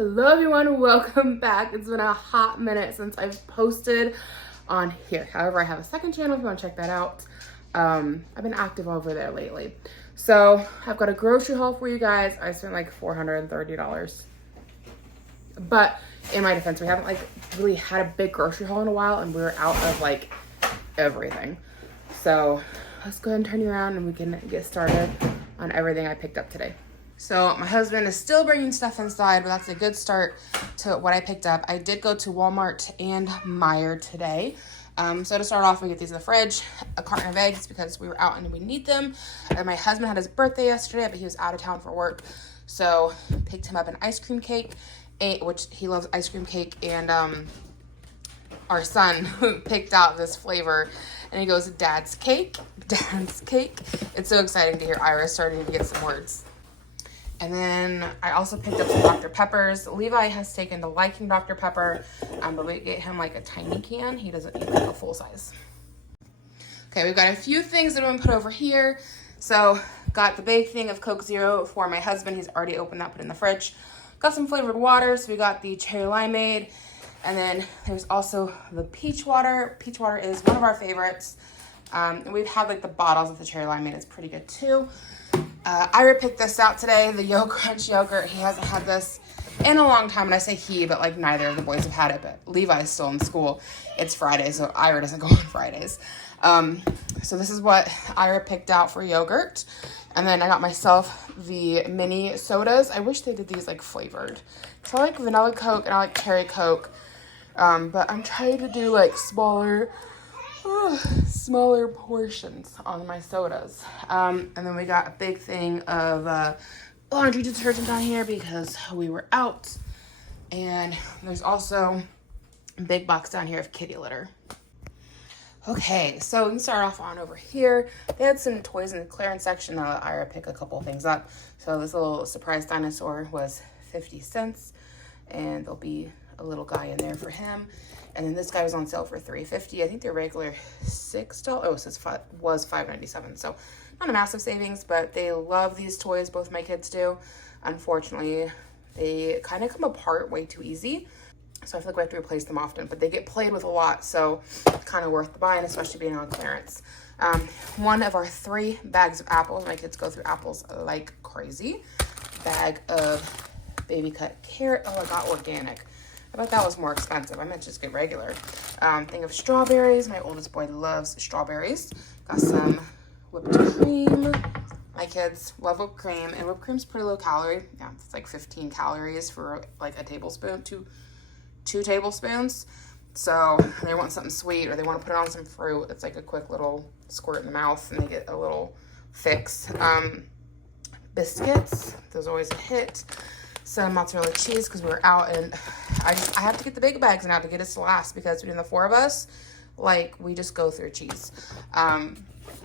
Hello everyone, welcome back. It's been a hot minute since I've posted on here. However, I have a second channel if you want to check that out. I've been active over there lately. So I've got a grocery haul for you guys. I spent like $430. But in my defense, we haven't like really had a big grocery haul in a while and we were out of like everything. So let's go ahead and turn you around and we can get started on everything I picked up today. So my husband is still bringing stuff inside, but that's a good start to what I picked up. I did go to Walmart and Meijer today. So to start off, we get these in the fridge, a carton of eggs because we were out and we need them. And my husband had his birthday yesterday, but he was out of town for work. So picked him up an ice cream cake, which he loves ice cream cake. And our son picked out this flavor and he goes, Dad's cake, Dad's cake. It's so exciting to hear Iris starting to get some words. And then I also picked up some Dr. Peppers. Levi has taken to liking Dr. Pepper, but we get him like a tiny can. He doesn't need like a full size. Okay, we've got a few things that I'm gonna put over here. So got the big thing of Coke Zero for my husband. He's already opened that, put it in the fridge. Got some flavored water. So we got the cherry limeade. And then there's also the peach water. Peach water is one of our favorites. And we've had like the bottles of the cherry limeade. It's pretty good too. Ira picked this out today, the Yo Crunch yogurt. He hasn't had this in a long time, and I say he, but like neither of the boys have had it, but Levi's still in school. It's Friday, so Ira doesn't go on Fridays. So this is what Ira picked out for yogurt. And then I got myself the mini sodas. I wish they did these like flavored. So I like vanilla Coke and I like cherry Coke, but I'm trying to do like smaller portions on my sodas. And then we got a big thing of laundry detergent on here because we were out. And there's also a big box down here of kitty litter. Okay, so we can start off on over here. They had some toys in the clearance section. Ira picked a couple of things up. So this little surprise dinosaur was 50 cents. And there'll be a little guy in there for him. And then this guy was on sale for $3.50. I think the regular $6. Oh, it says was $5.97. So not a massive savings, but they love these toys. Both my kids do. Unfortunately, they kind of come apart way too easy. So I feel like we have to replace them often, but they get played with a lot. So kind of worth the buying, especially being on clearance. One of our 3 bags of apples. My kids go through apples like crazy. Bag of baby cut carrot. Oh, I got organic. I thought that was more expensive. I meant just get regular. Thing of strawberries. My oldest boy loves strawberries. Got some whipped cream. My kids love whipped cream, and whipped cream's pretty low calorie. Yeah, it's like 15 calories for like a tablespoon, two tablespoons. So they want something sweet, or they want to put it on some fruit. It's like a quick little squirt in the mouth, and they get a little fix. Biscuits. Those are always a hit. Some mozzarella cheese because we were out, and I have to get the big bags now to get us to last because between the 4 of us, like we just go through cheese.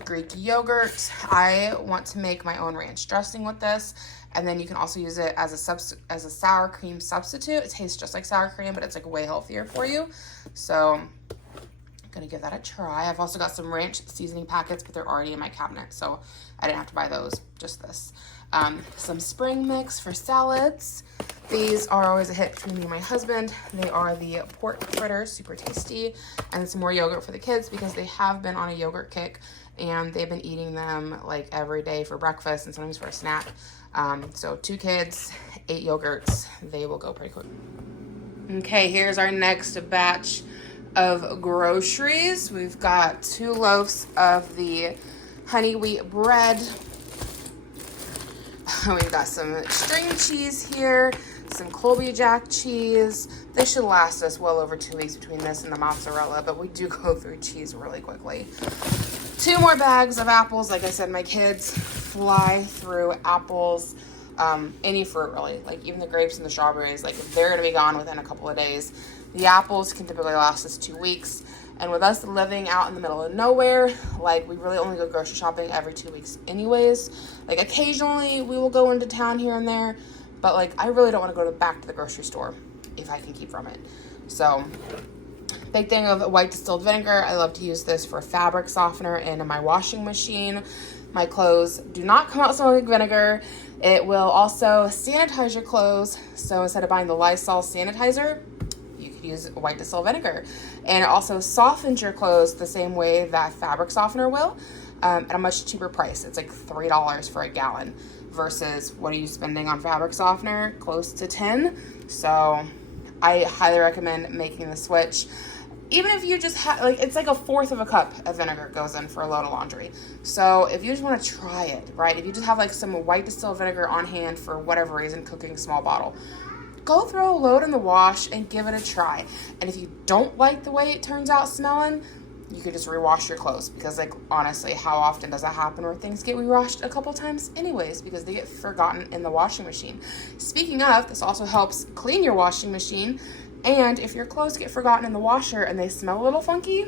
Greek yogurt. I want to make my own ranch dressing with this, and then you can also use it as a sour cream substitute. It tastes just like sour cream, but it's like way healthier for you. So I'm gonna give that a try. I've also got some ranch seasoning packets, but they're already in my cabinet, so I didn't have to buy those, just this. Some spring mix for salads. These are always a hit between me and my husband. They are the pork fritters, super tasty. And some more yogurt for the kids because they have been on a yogurt kick and they've been eating them like every day for breakfast and sometimes for a snack. So 2 kids, 8 yogurts. They will go pretty quick. Okay, here's our next batch of groceries. We've got 2 loaves of the honey wheat bread. We've got some string cheese here, some Colby Jack cheese. This should last us well over 2 weeks between this and the mozzarella, but we do go through cheese really quickly. 2 more bags of apples. Like I said, my kids fly through apples, any fruit really, like even the grapes and the strawberries, like they're gonna be gone within a couple of days. The apples can typically last us 2 weeks. And with us living out in the middle of nowhere, like we really only go grocery shopping every 2 weeks anyways. Like occasionally we will go into town here and there, but like I really don't want to go back to the grocery store if I can keep from it. So big thing of white distilled vinegar. I love to use this for fabric softener in my washing machine. My clothes do not come out smelling like vinegar. It will also sanitize your clothes. So instead of buying the Lysol sanitizer, you could use white distill vinegar. And it also softens your clothes the same way that fabric softener will, at a much cheaper price. It's like $3 for a gallon versus what are you spending on fabric softener? Close to 10. So I highly recommend making the switch. Even if you just have, like, it's like 1/4 of a cup of vinegar goes in for a load of laundry. So if you just want to try it, right? If you just have like some white distilled vinegar on hand for whatever reason, cooking small bottle, go throw a load in the wash and give it a try. And if you don't like the way it turns out smelling, you could just rewash your clothes, because like honestly, how often does that happen where things get rewashed a couple times anyways because they get forgotten in the washing machine. Speaking of, this also helps clean your washing machine. And if your clothes get forgotten in the washer and they smell a little funky,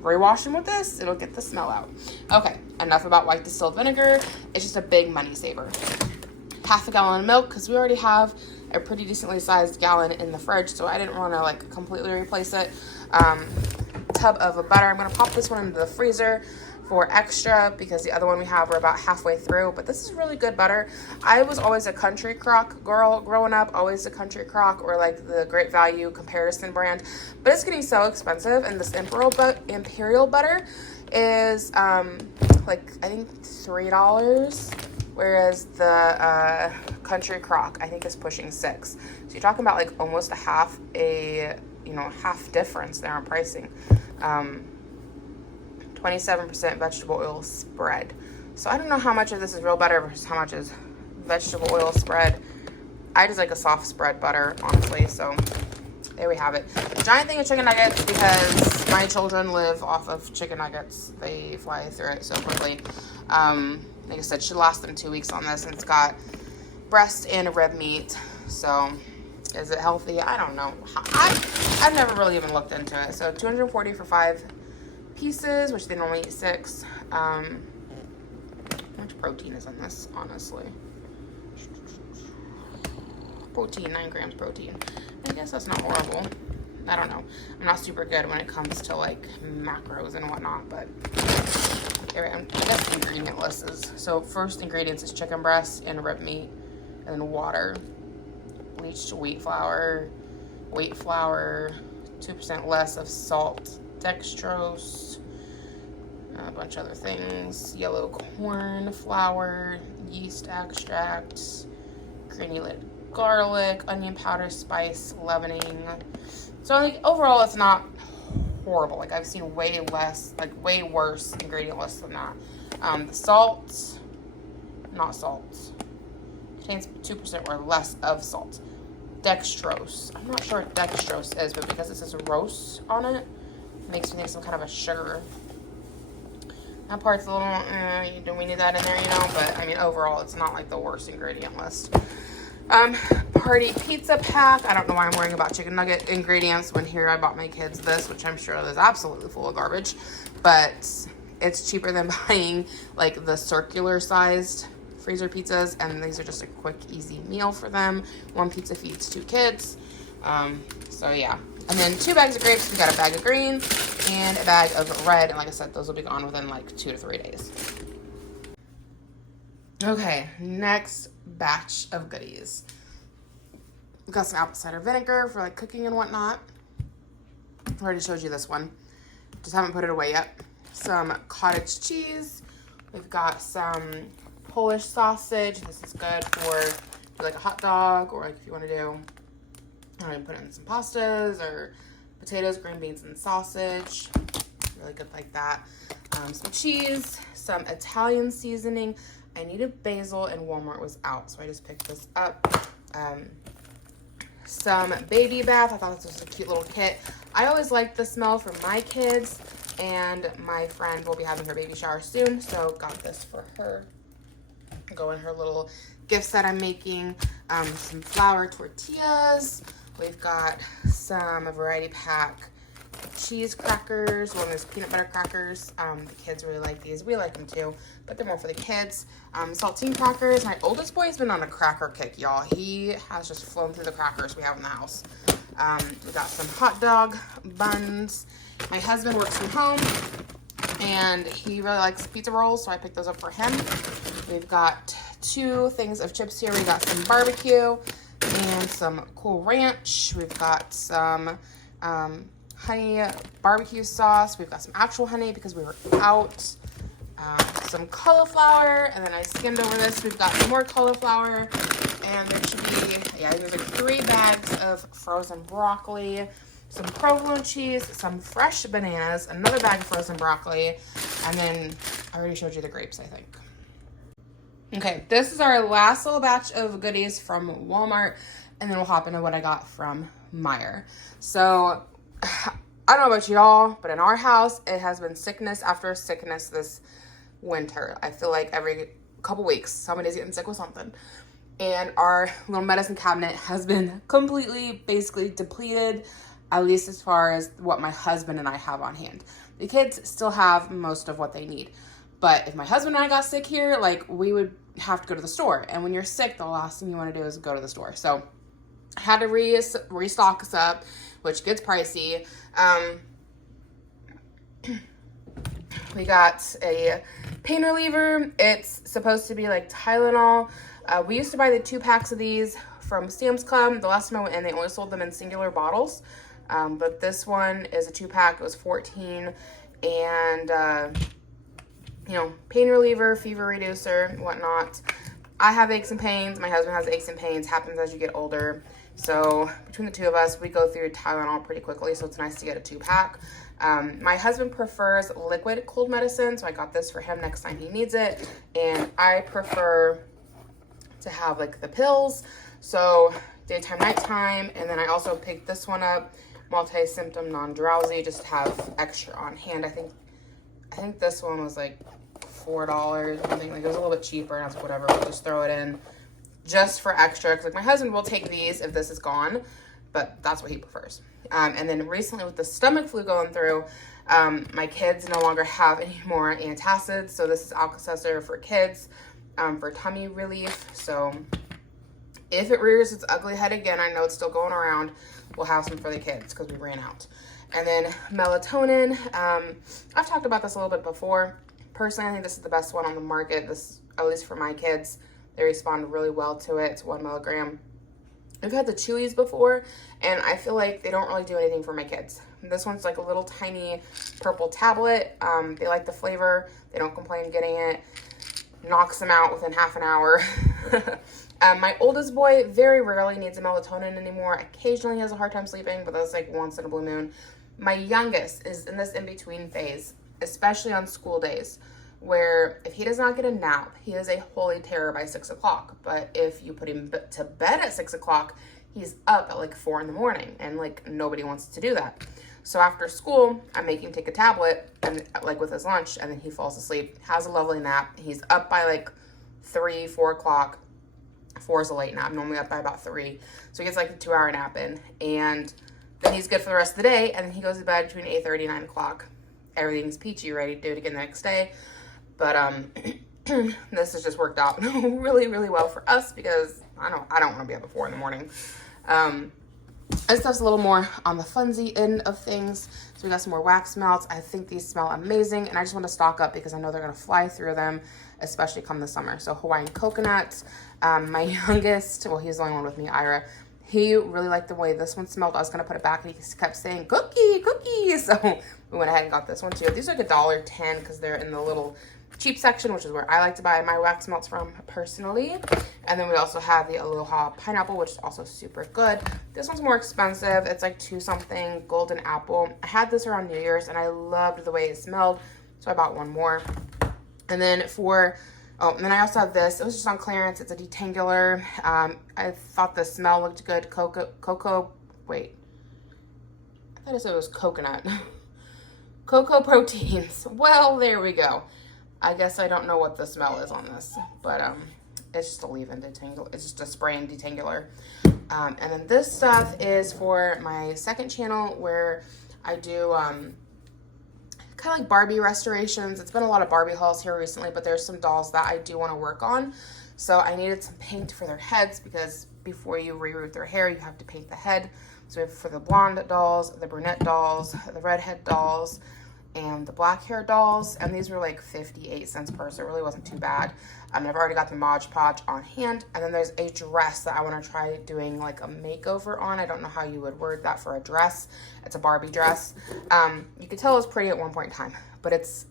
rewash them with this. It'll get the smell out. Okay, enough about white distilled vinegar. It's just a big money saver. 1/2 gallon of milk, because we already have a pretty decently sized gallon in the fridge, so I didn't want to like completely replace it. Tub of butter. I'm going to pop this one into the freezer for extra because the other one we have, we're about halfway through, but this is really good butter. I was always a Country Crock girl growing up, always a Country Crock or like the Great Value comparison brand, but it's getting so expensive, and this Imperial butter is like I think $3, whereas the Country Crock I think is pushing $6. So you're talking about like almost half difference there on pricing. 27% vegetable oil spread. So I don't know how much of this is real butter versus how much is vegetable oil spread. I just like a soft spread butter, honestly. So there we have it. Giant thing of chicken nuggets, because my children live off of chicken nuggets. They fly through it so quickly. Like I said, should last them 2 weeks on this, and it's got breast and rib meat. So is it healthy? I don't know. I've never really even looked into it. So $240 for 5 pieces, which they normally eat 6. How much protein is in this, honestly? Protein, 9 grams protein. I guess that's not horrible. I don't know. I'm not super good when it comes to like macros and whatnot, but I guess the ingredient list is, so first ingredients is chicken breast and rib meat, and then water, bleached wheat flour, 2% less of salt, dextrose, a bunch of other things, yellow corn flour, yeast extract, granulated garlic, onion powder, spice, leavening. So like overall it's not horrible. Like I've seen way worse ingredient lists than that. The salt, not salt, contains 2% or less of salt. Dextrose, I'm not sure what dextrose is, but because it says roast on it, makes me think some kind of a sugar. That part's a little, do we need that in there, but I mean, overall, it's not like the worst ingredient list. Party pizza pack. I don't know why I'm worrying about chicken nugget ingredients when here I bought my kids this, which I'm sure is absolutely full of garbage, but it's cheaper than buying like the circular sized freezer pizzas, and these are just a quick, easy meal for them. 1 pizza feeds 2 kids. So yeah. And then 2 bags of grapes. We got a bag of green and a bag of red. And like I said, those will be gone within like 2 to 3 days. Okay, next batch of goodies. We got some apple cider vinegar for like cooking and whatnot. I already showed you this one. Just haven't put it away yet. Some cottage cheese. We've got some Polish sausage. This is good for like a hot dog, or like if you want to do, I'm gonna put in some pastas or potatoes, green beans, and sausage. Really good like that. Some cheese, some Italian seasoning. I needed basil and Walmart was out, so I just picked this up. Some baby bath. I thought this was a cute little kit. I always liked the smell for my kids, and my friend will be having her baby shower soon, so got this for her. Go in her little gift set I'm making. Some flour tortillas. We've got some variety pack cheese crackers, one of those peanut butter crackers. The kids really like these. We like them too, but they're more for the kids. Saltine crackers. My oldest boy has been on a cracker kick, y'all. He has just flown through the crackers we have in the house. We got some hot dog buns. My husband works from home, and he really likes pizza rolls, so I picked those up for him. We've got 2 things of chips here. We got some barbecue and some Cool Ranch. We've got some honey barbecue sauce. We've got some actual honey because we were out. Some cauliflower, and then I skimmed over this. We've got some more cauliflower, and there should be, yeah, there's like 3 bags of frozen broccoli, some provolone cheese, some fresh bananas, another bag of frozen broccoli, and then I already showed you the grapes, I think. Okay, this is our last little batch of goodies from Walmart, and then we'll hop into what I got from Meijer. So, I don't know about y'all, but in our house, it has been sickness after sickness this winter. I feel like every couple weeks, somebody's getting sick with something. And our little medicine cabinet has been completely, basically depleted, at least as far as what my husband and I have on hand. The kids still have most of what they need. But if my husband and I got sick here, like, we would have to go to the store. And when you're sick, the last thing you want to do is go to the store. So I had to restock us up, which gets pricey. We got a pain reliever. It's supposed to be like Tylenol. We used to buy the 2 packs of these from Sam's Club. The last time I went in, they only sold them in singular bottles. But this one is a 2-pack. It was $14. And, you know, pain reliever, fever reducer, whatnot. I have aches and pains. My husband has aches and pains. Happens as you get older. So between the 2 of us, we go through Tylenol pretty quickly. So it's nice to get a 2-pack. My husband prefers liquid cold medicine, so I got this for him next time he needs it. And I prefer to have like the pills, so daytime, nighttime. And then I also picked this one up, multi-symptom non-drowsy, just to have extra on hand. I think this one was like $4 or something. Like, it was a little bit cheaper, and I was like, whatever, we'll just throw it in just for extra. Because like, my husband will take these if this is gone, but that's what he prefers. And then recently with the stomach flu going through, my kids no longer have any more antacids. So this is Alka-Seltzer for kids, for tummy relief. So if it rears its ugly head again, I know it's still going around, we'll have some for the kids because we ran out. And then melatonin. I've talked about this a little bit before. Personally, I think this is the best one on the market. This, at least for my kids, they respond really well to it. It's 1 milligram. I've had the Chewies before, and I feel like they don't really do anything for my kids. This one's like a little tiny purple tablet. They like the flavor. They don't complain getting it. Knocks them out within half an hour. My oldest boy very rarely needs a melatonin anymore. Occasionally has a hard time sleeping, but that's like once in a blue moon. My youngest is in this in-between phase, especially on school days, where if he does not get a nap, he is a holy terror by 6 o'clock. But if you put him to bed at 6 o'clock, he's up at like 4 in the morning, and like nobody wants to do that. So after school, I make him take a tablet and like with his lunch, and then he falls asleep, has a lovely nap. He's up by like 3, 4 o'clock. 4 is a late nap. I'm normally up by about 3. So he gets like a 2-hour nap in, and then he's good for the rest of the day. And then he goes to bed between 8:30 and 9 o'clock. Everything's peachy, ready to do it again the next day. But this has just worked out really, really well for us because I don't want to be up at 4 in the morning. This stuff's a little more on the funsy end of things. So we got some more wax melts. I think these smell amazing, and I just want to stock up because I know they're going to fly through them, especially come the summer. So Hawaiian coconuts. My youngest, well, he's the only one with me, Ira. He really liked the way this one smelled. I was going to put it back, and he kept saying, cookie, cookie. So we went ahead and got this one too. These are like $1.10 because they're in the little cheap section, which is where I like to buy my wax melts from personally. And then we also have the Aloha pineapple, which is also super good. This one's more expensive. It's like $2 something, golden apple. I had this around New Year's, and I loved the way it smelled, so I bought one more. And then and then I also have this. It was just on clearance. It's a detangler. I thought the smell looked good. Wait. I thought I said it was coconut. Cocoa proteins. Well, there we go. I guess I don't know what the smell is on this, but it's just a leave-in detangler. It's just a spray-in detangler. And then this stuff is for my second channel where I do kind of like Barbie restorations. It's been a lot of Barbie hauls here recently, but there's some dolls that I do want to work on. So I needed some paint for their heads because before you reroot their hair, you have to paint the head. So we have for the blonde dolls, the brunette dolls, the redhead dolls, and the black hair dolls, and these were like 58 cents per, so it really wasn't too bad. I've already got the Mod Podge on hand, and then there's a dress that I want to try doing like a makeover on. I don't know how you would word that for a dress. It's a Barbie dress. You could tell it was pretty at one point in time, but it's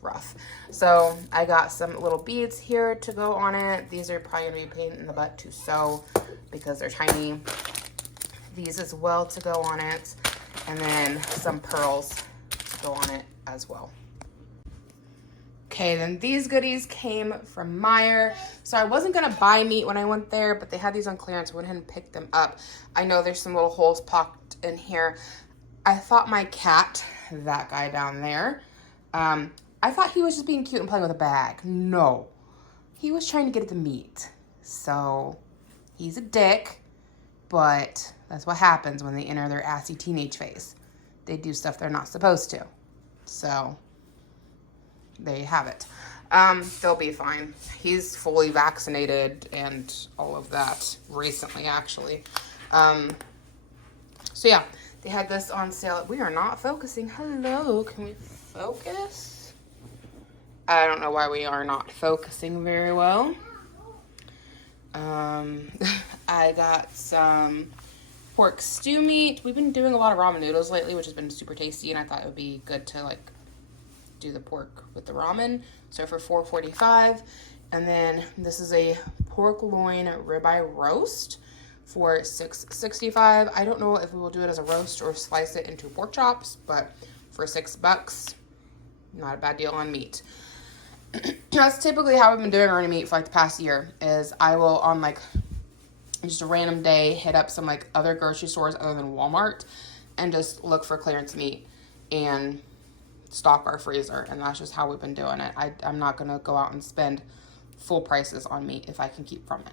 rough. So I got some little beads here to go on it. These are probably gonna be a pain in the butt to sew because they're tiny. These as well to go on it, and then some pearls to go on it as well. Okay, then these goodies came from Meijer. So I wasn't gonna buy meat when I went there, but they had these on clearance. I went ahead and picked them up. I know there's some little holes pocked in here. I thought my cat, that guy down there, I thought he was just being cute and playing with a bag. No, he was trying to get at the meat. So he's a dick, but that's what happens when they enter their assy teenage phase. They do stuff they're not supposed to. So there you have it. They'll be fine. He's fully vaccinated and all of that recently, actually. So yeah, they had this on sale. We are not focusing. Hello, can we focus? I don't know why we are not focusing very well. I got some pork stew meat. We've been doing a lot of ramen noodles lately, which has been super tasty, and I thought it would be good to like do the pork with the ramen. So for $4.45, and then this is a pork loin ribeye roast for $6.65. I don't know if we will do it as a roast or slice it into pork chops, but for $6, not a bad deal on meat. That's typically how we've been doing our meat for like the past year. Is I will on like just a random day hit up some like other grocery stores other than Walmart and just look for clearance meat and stock our freezer, and that's just how we've been doing it. I'm not gonna go out and spend full prices on meat if I can keep from it.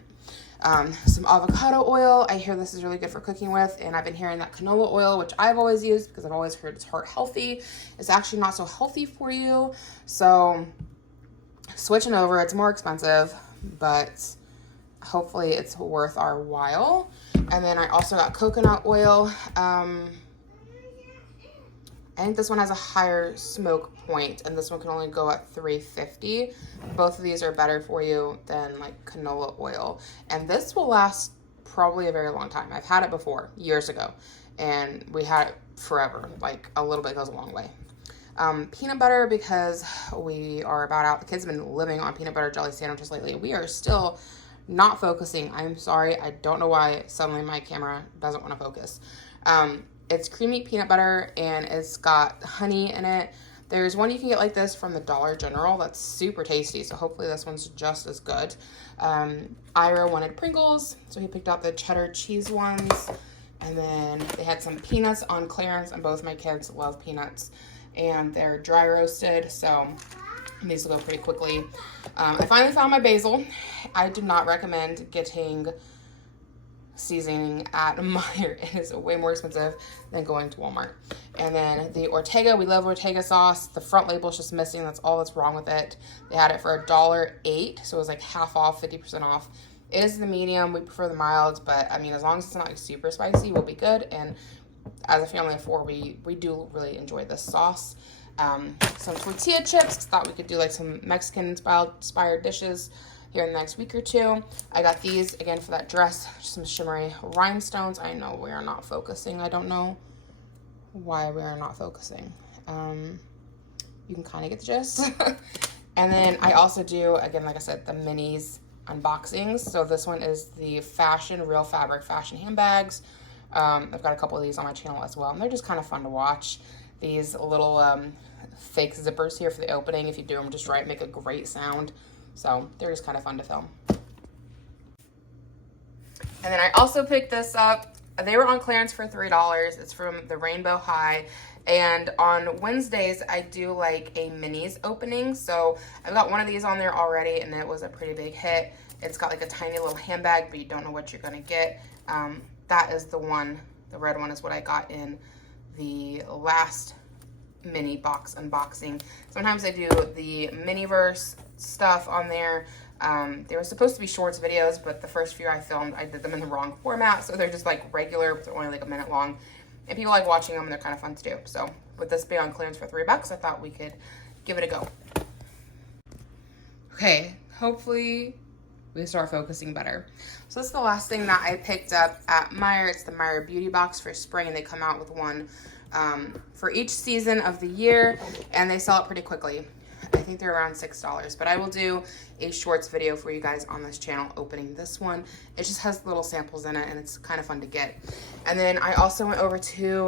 Some avocado oil. I hear this is really good for cooking with, and I've been hearing that canola oil, which I've always used because I've always heard it's heart healthy. It's actually not so healthy for you, so switching over. It's more expensive, but hopefully it's worth our while. And then I also got coconut oil. I think this one has a higher smoke point, and this one can only go at 350. Both of these are better for you than like canola oil, and this will last probably a very long time. I've had it before years ago, and we had it forever. Like a little bit goes a long way. Peanut butter, because we are about out. The kids have been living on peanut butter jelly sandwiches lately. We are still not focusing. I'm sorry. I don't know why suddenly my camera doesn't want to focus. It's creamy peanut butter, and it's got honey in it. There's one you can get like this from the Dollar General that's super tasty, so hopefully this one's just as good. Ira wanted Pringles, so he picked out the cheddar cheese ones, and then they had some peanuts on clearance, and both my kids love peanuts, and they're dry roasted, so these will go pretty quickly. I finally found my basil. I do not recommend getting seasoning at Meijer. It is way more expensive than going to Walmart. And then the Ortega, we love Ortega sauce. The front label is just missing. That's all that's wrong with it. They had it for $1.08, so it was like half off, 50% off. It is the medium. We prefer the milds, but I mean, as long as it's not like super spicy, we'll be good. And as a family of 4, we do really enjoy this sauce. Some tortilla chips. Thought we could do like some Mexican inspired dishes here in the next week or 2. I got these again for that dress, some shimmery rhinestones. I know we are not focusing. I don't know why we are not focusing. You can kind of get the gist. And then I also do, again, like I said, the minis unboxings. So this one is the real fabric fashion handbags. I've got a couple of these on my channel as well, and they're just kind of fun to watch. These little fake zippers here for the opening, if you do them just right, make a great sound. So they're just kind of fun to film. And then I also picked this up. They were on clearance for $3. It's from the Rainbow High. And on Wednesdays, I do like a minis opening. So I've got one of these on there already, and it was a pretty big hit. It's got like a tiny little handbag, but you don't know what you're going to get. That is the one. The red one is what I got in the last mini box unboxing. Sometimes I do the miniverse stuff on there. They were supposed to be shorts videos, but the first few I filmed, I did them in the wrong format, so they're just like regular, but they're only like a minute long. And people like watching them, and they're kind of fun to do. So with this being on clearance for $3, I thought we could give it a go. Okay, hopefully we start focusing better. So this is the last thing that I picked up at Meijer. It's the Meijer Beauty Box for spring, and they come out with one for each season of the year, and they sell it pretty quickly. I think they're around $6, but I will do a shorts video for you guys on this channel opening this one. It just has little samples in it, and it's kind of fun to get. And then I also went over to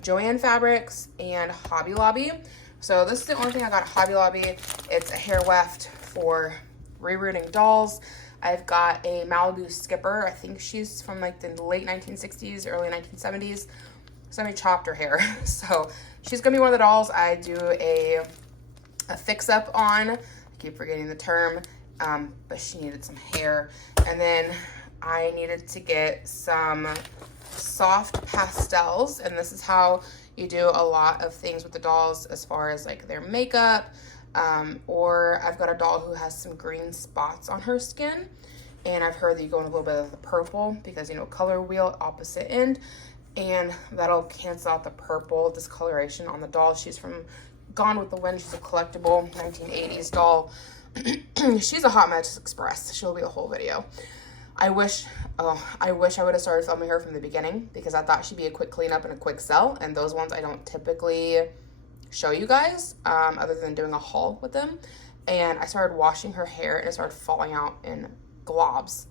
Joann Fabrics and Hobby Lobby. So this is the only thing I got at Hobby Lobby. It's a hair weft for rerooting dolls. I've got a Malibu Skipper. I think she's from like the late 1960s, early 1970s. Somebody chopped her hair. So she's gonna be one of the dolls I do a fix-up on. I keep forgetting the term, but she needed some hair. And then I needed to get some soft pastels, and this is how you do a lot of things with the dolls as far as like their makeup, or I've got a doll who has some green spots on her skin, and I've heard that you go in a little bit of the purple because, you know, color wheel, opposite end, and that'll cancel out the purple discoloration on the doll. She's from Gone with the Wind. She's a collectible 1980s doll. She's a hot mess express. She'll be a whole video. I wish I would have started filming her from the beginning, because I thought she'd be a quick cleanup and a quick sell, and those ones I don't typically show you guys other than doing a haul with them. And I started washing her hair, and it started falling out in globs,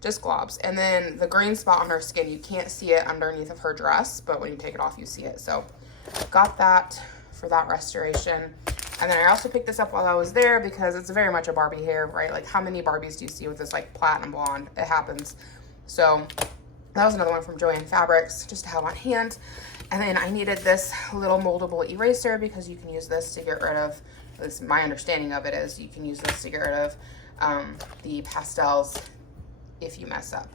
just globs. And then the green spot on her skin, you can't see it underneath of her dress, but when you take it off, you see it. So got that for that restoration. And then I also picked this up while I was there because it's very much a Barbie hair, right? Like, how many Barbies do you see with this like platinum blonde? It happens. So that was another one from Joann Fabrics, just to have on hand. And then I needed this little moldable eraser, because you can use this to get rid of, at least my understanding of it is, you can use this to get rid of the pastels if you mess up.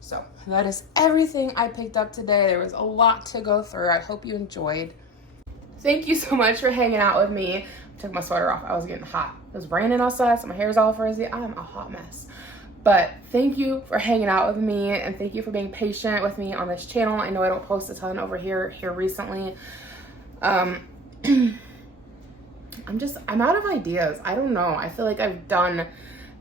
So that is everything I picked up today. There was a lot to go through. I hope you enjoyed. Thank you so much for hanging out with me. I took my sweater off. I was getting hot. It was raining outside, so my hair's all frizzy. I'm a hot mess. But thank you for hanging out with me, and thank you for being patient with me on this channel. I know I don't post a ton over here recently. I'm out of ideas. I don't know. I feel like I've done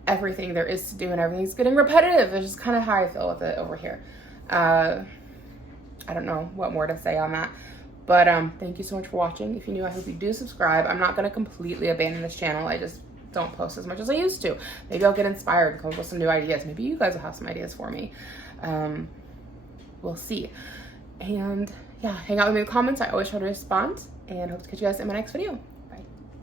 everything there is to do, and everything's getting repetitive. It's just kind of how I feel with it over here. I don't know what more to say on that. But thank you so much for watching. If you're new, I hope you do subscribe. I'm not going to completely abandon this channel. I just don't post as much as I used to. Maybe I'll get inspired and come up with some new ideas. Maybe you guys will have some ideas for me. We'll see. And yeah, hang out with me in the comments. I always try to respond, and hope to catch you guys in my next video.